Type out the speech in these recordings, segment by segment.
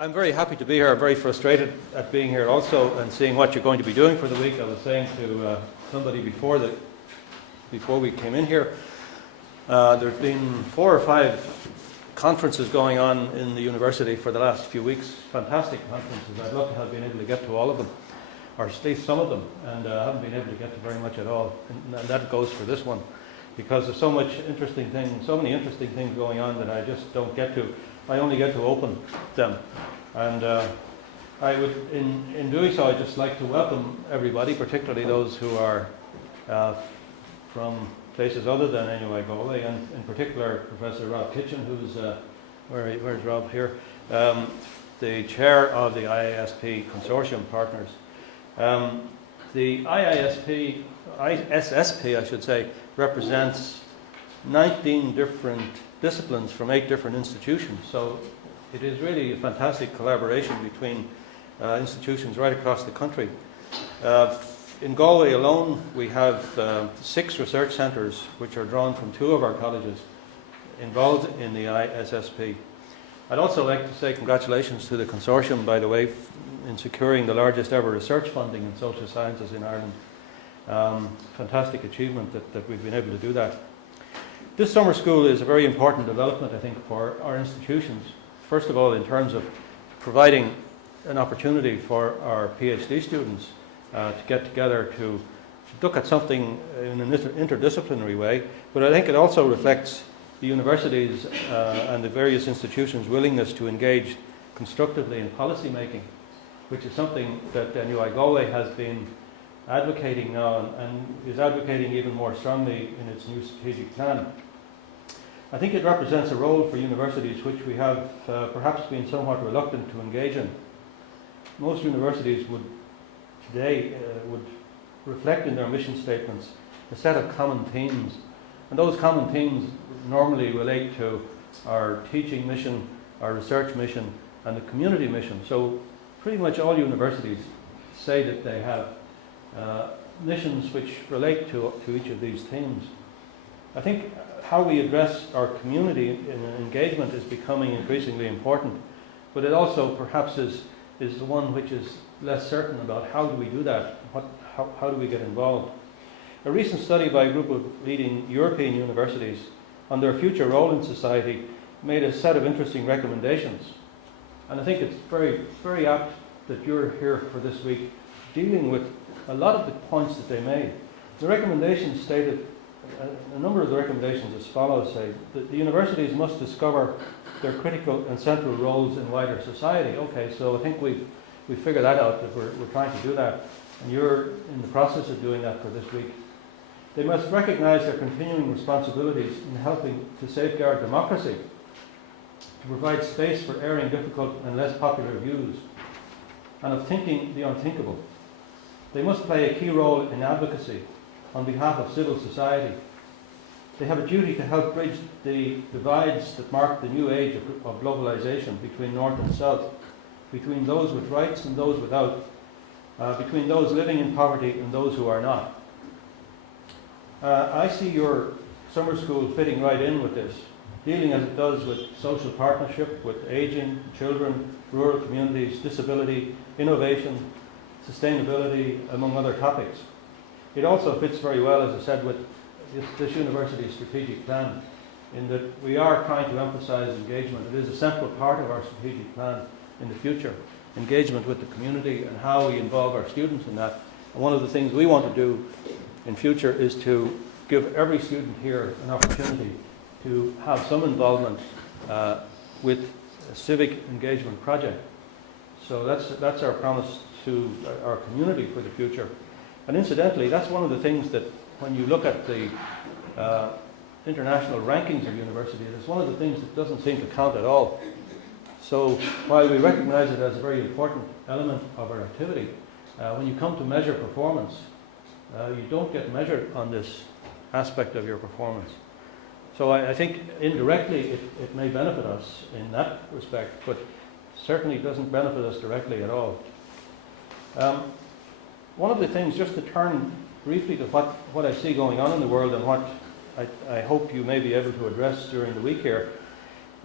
I'm very happy to be here. I'm very frustrated at being here also and seeing what you're going to be doing for the week. I was saying to somebody before we came in here, there's been 4 or 5 conferences going on in the university for the last few weeks. Fantastic conferences. I'd love to have been able to get to all of them, or at least some of them, and I haven't been able to get to very much at all. And that goes for this one, because there's so many interesting things going on that I just don't get to. I only get to open them, and I would, in doing so, I'd just like to welcome everybody, particularly those who are from places other than NUI Galway, and in particular Professor Rob Kitchen, who's where's Rob here, the chair of the ISSP Consortium Partners. The ISSP, I should say, represents 19 different disciplines from 8 different institutions. So it is really a fantastic collaboration between institutions right across the country. In Galway alone, we have 6 research centres which are drawn from 2 of our colleges involved in the ISSP. I'd also like to say congratulations to the consortium, by the way, in securing the largest ever research funding in social sciences in Ireland. Fantastic achievement that we've been able to do that. This summer school is a very important development, I think, for our institutions. First of all, in terms of providing an opportunity for our PhD students to get together to look at something in an interdisciplinary way, but I think it also reflects the universities and the various institutions' willingness to engage constructively in policy making, which is something that NUI Galway has been advocating now and is advocating even more strongly in its new strategic plan. I think it represents a role for universities which we have perhaps been somewhat reluctant to engage in. Most universities would today would reflect in their mission statements a set of common themes, and those common themes normally relate to our teaching mission, our research mission, and the community mission. So pretty much all universities say that they have missions which relate to each of these themes. I think how we address our community in engagement is becoming increasingly important, but it also perhaps is the one which is less certain about how do we do that, how do we get involved. A recent study by a group of leading European universities on their future role in society made a set of interesting recommendations, and I think it's very, very apt that you're here for this week dealing with a lot of the points that they made. The recommendations stated, a number of the recommendations as follows say, that the universities must discover their critical and central roles in wider society. Okay, so I think we figured that out, that we're trying to do that, and you're in the process of doing that for this week. They must recognise their continuing responsibilities in helping to safeguard democracy, to provide space for airing difficult and less popular views, and of thinking the unthinkable. They must play a key role in advocacy on behalf of civil society. They have a duty to help bridge the divides that mark the new age of globalization between North and South, between those with rights and those without, between those living in poverty and those who are not. I see your summer school fitting right in with this, dealing as it does with social partnership, with ageing, children, rural communities, disability, innovation, sustainability, among other topics. It also fits very well, as I said, with this university's strategic plan, in that we are trying to emphasise engagement. It is a central part of our strategic plan in the future, engagement with the community and how we involve our students in that. And one of the things we want to do in future is to give every student here an opportunity to have some involvement with a civic engagement project. So that's our promise to our community for the future. And incidentally, that's one of the things that when you look at the international rankings of universities, it's one of the things that doesn't seem to count at all. So while we recognize it as a very important element of our activity, when you come to measure performance, you don't get measured on this aspect of your performance. So I think indirectly it may benefit us in that respect, but certainly doesn't benefit us directly at all. One of the things, just to turn briefly to what I see going on in the world and what I hope you may be able to address during the week here,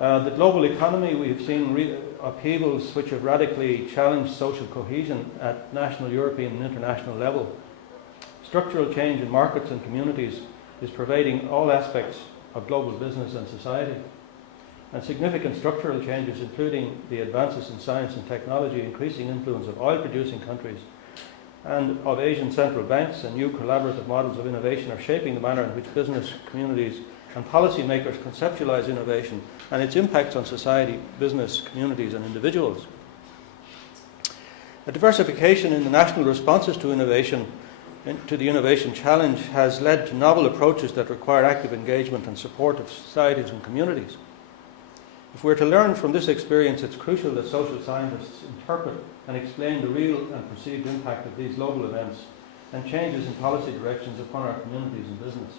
The global economy, we have seen upheavals which have radically challenged social cohesion at national, European and international level. Structural change in markets and communities is pervading all aspects of global business and society. And significant structural changes, including the advances in science and technology, increasing influence of oil-producing countries and of Asian central banks, and new collaborative models of innovation are shaping the manner in which business, communities and policymakers conceptualize innovation and its impacts on society, business, communities and individuals. A diversification in the national responses to innovation, to the innovation challenge, has led to novel approaches that require active engagement and support of societies and communities. If we're to learn from this experience, it's crucial that social scientists interpret and explain the real and perceived impact of these global events and changes in policy directions upon our communities and business.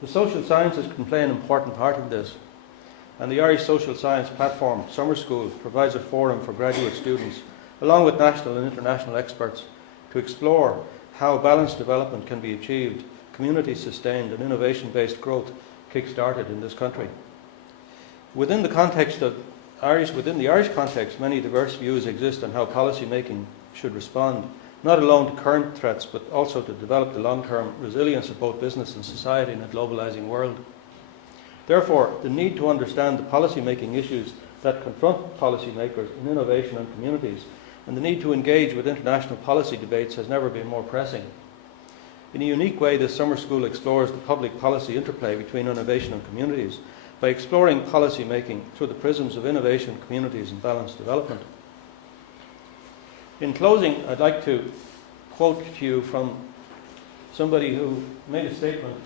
The social sciences can play an important part in this, and the Irish Social Science Platform Summer School provides a forum for graduate students, along with national and international experts, to explore how balanced development can be achieved, community-sustained and innovation-based growth kick-started in this country. Within the Irish context, many diverse views exist on how policy making should respond, not alone to current threats, but also to develop the long-term resilience of both business and society in a globalizing world. Therefore, the need to understand the policy-making issues that confront policymakers in innovation and communities, and the need to engage with international policy debates has never been more pressing. In a unique way, this summer school explores the public policy interplay between innovation and communities by exploring policy making through the prisms of innovation, communities and balanced development. In closing, I'd like to quote to you from somebody who made a statement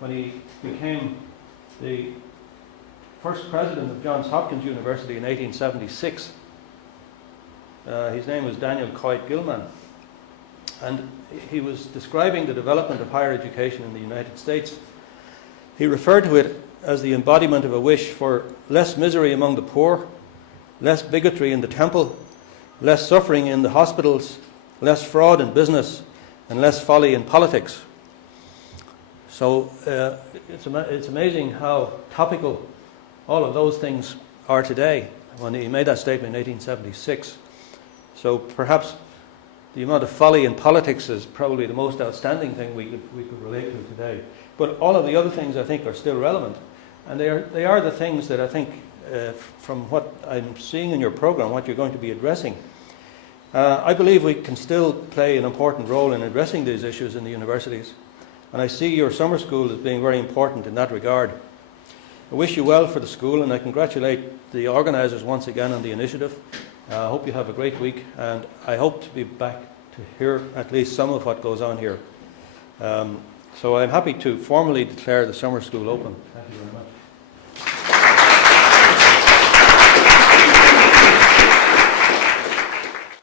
when he became the first president of Johns Hopkins University in 1876. His name was Daniel Coit Gilman, and he was describing the development of higher education in the United States. He referred to it as the embodiment of a wish for less misery among the poor, less bigotry in the temple, less suffering in the hospitals, less fraud in business, and less folly in politics. So it's amazing how topical all of those things are today when he made that statement in 1876. So perhaps the amount of folly in politics is probably the most outstanding thing we could relate to today. But all of the other things I think are still relevant. And they are the things that I think, from what I'm seeing in your program, what you're going to be addressing, I believe we can still play an important role in addressing these issues in the universities. And I see your summer school as being very important in that regard. I wish you well for the school, and I congratulate the organisers once again on the initiative. I hope you have a great week, and I hope to be back to hear at least some of what goes on here. So I'm happy to formally declare the summer school open. Thank you very much.